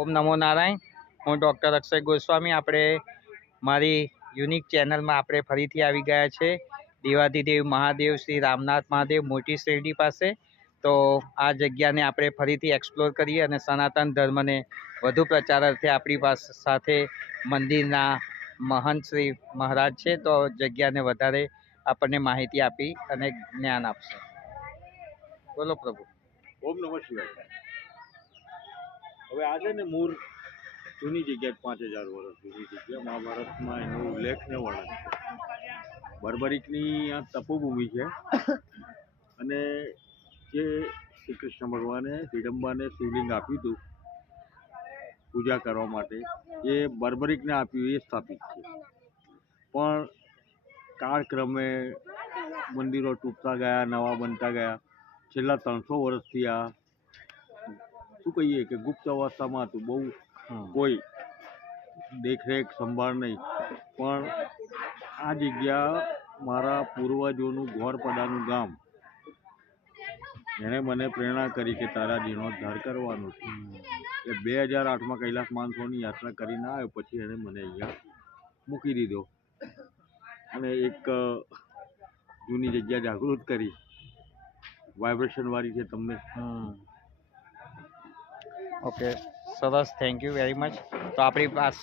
ઓમ નમો નારાયણ. હું ડૉક્ટર અક્ષય ગોસ્વામી. આપણે મારી યુનિક ચેનલમાં આપણે ફરીથી આવી ગયા છે. દેવાદિદેવ મહાદેવ શ્રી રામનાથ મહાદેવ મોટી શેરડી પાસે. તો આ જગ્યાને આપણે ફરીથી એક્સપ્લોર કરીએ અને સનાતન ધર્મને વધુ પ્રચાર અર્થે આપણી પાસે સાથે મંદિરના મહંત શ્રી મહારાજ છે. તો જગ્યાને વધારે આપણને માહિતી આપી અને જ્ઞાન આપશે. બોલો પ્રભુ. ઓમ નમઃ શિવાય. હવે આ છે ને મૂળ જૂની જગ્યા પાંચ હજાર વર્ષ જૂની જગ્યા મહાભારતમાં એનો ઉલ્લેખ ને વર્ણન છે. બર્બરિકની આ તપોભૂમિ છે અને જે શ્રી કૃષ્ણ ભગવાને હિડમ્બાને શિવલિંગ આપ્યું હતું પૂજા કરવા માટે, એ બર્બરિકને આપ્યું, એ સ્થાપિત છે. પણ કાળક્રમે મંદિરો તૂટતા ગયા, નવા બનતા ગયા. છેલ્લા ત્રણસો વર્ષથી આ શું કહીએ કે ગુપ્ત અવસ્થામાં હતું બહુ કોઈ દેખરેખ સંભાળ નહીં. પણ આ જગ્યા મારા પૂર્વજોનું ગોરપડાનું ગામ. એણે મને પ્રેરણા કરી કે તારા જીર્ણોદ્ધાર કરવાનો એ બે હજાર આઠમાં કૈલાસ માનસોની યાત્રા કરીને આવ્યો પછી એણે મને અહીંયા મૂકી દીધો. અને એક જૂની જગ્યા જાગૃત કરી. વાઇબ્રેશનવાળી છે તમને. ઓકે સરસ થેન્ક યુ વેરી મચ તો આપણી પાસ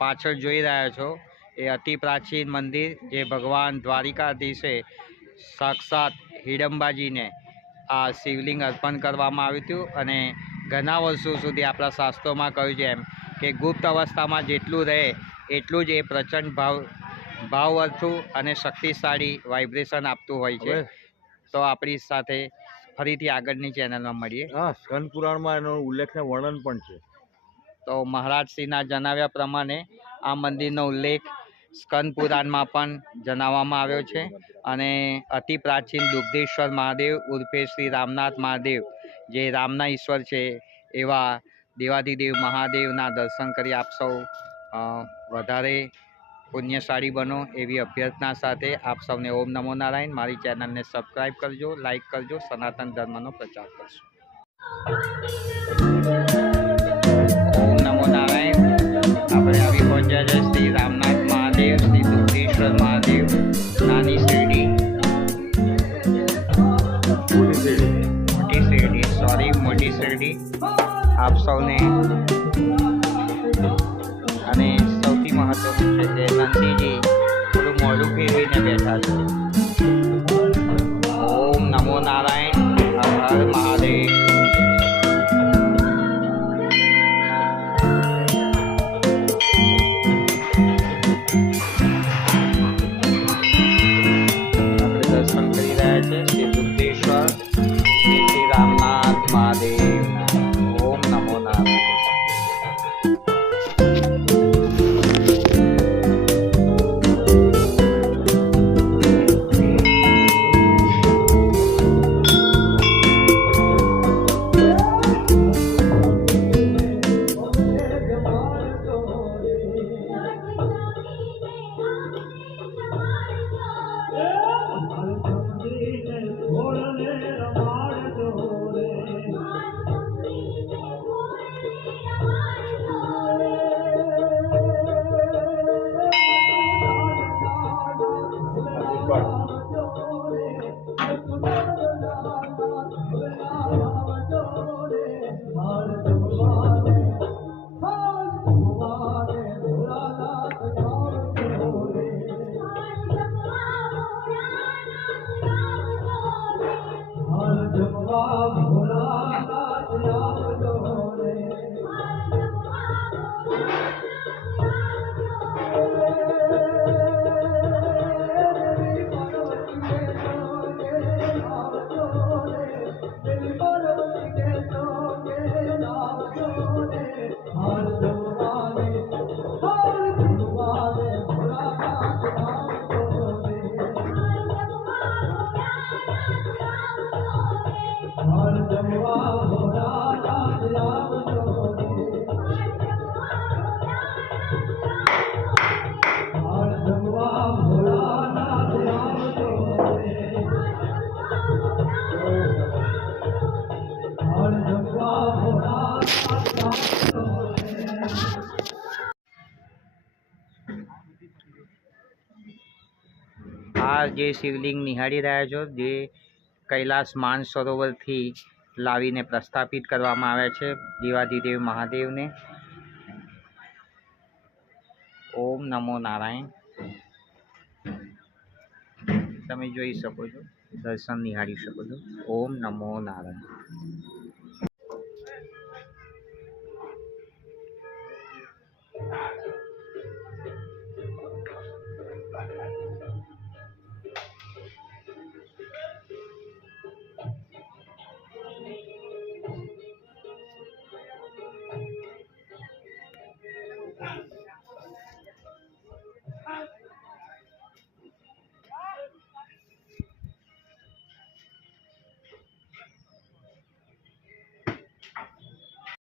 પાછળ જોઈ રહ્યા છો એ અતિ પ્રાચીન મંદિર જે ભગવાન દ્વારિકાધીશે સાક્ષાત હિડમ્બાજીને આ શિવલિંગ અર્પણ કરવામાં આવ્યું હતું અને ઘણા વર્ષો સુધી આપણા શાસ્ત્રોમાં કહ્યું છે એમ કે ગુપ્ત અવસ્થામાં જેટલું રહે એટલું જ એ પ્રચંડ ભાવ ભાવવર્થું અને શક્તિશાળી વાઇબ્રેશન આપતું હોય છે. તો આપણી સાથે ફરીથી આગળની ચેનલમાં મળીએ. હા સ્કંદ પુરાણમાં એનો ઉલ્લેખ ને વર્ણન પણ છે. તો મહારાજશ્રીના જણાવ્યા પ્રમાણે આ મંદિરનો ઉલ્લેખ સ્કંદ પુરાણમાં પણ જણાવવામાં આવ્યો છે અને અતિ પ્રાચીન દુગ્ધેશ્વર મહાદેવ ઉર્ફે શ્રી રામનાથ મહાદેવ જે રામના ઈશ્વર છે એવા દેવાધિદેવ મહાદેવના દર્શન કરી આપ સૌ વધારે પુણ્યશાળી બનો એવી અભ્યર્થના સાથે આપ સૌને ઓમ નમો નારાયણ. મારી ચેનલને સબસ્ક્રાઈબ કરજો લાઈક કરજો, સનાતન ધર્મનો પ્રચાર કરજો ઓમ નમો નારાયણ. આપણે આવી પહોંચ્યા છે શ્રી રામનાથ મહાદેવ, શ્રી દુગ્ધેશ્વર મહાદેવ નાની શેરડી. મોટી શેરડી. સોરી મોટી શેરડી. આપ સૌને મહત્વનું છે કે નંદીજી થોડું મોઢું ફેરવીને બેઠા છે ઓમ નમો નારાયણ હર હર મહાદેવ આ જે શિવલિંગ નિહાળી રહ્યા છો જે કૈલાસ માન માનસરોવરથી લાવીને પ્રસ્થાપિત કરવામાં આવે છે. દેવાધિદેવ મહાદેવને. ઓમ નમો નારાયણ. તમે જોઈ શકો છો, દર્શન નિહાળી શકો છો. ઓમ નમો નારાયણ.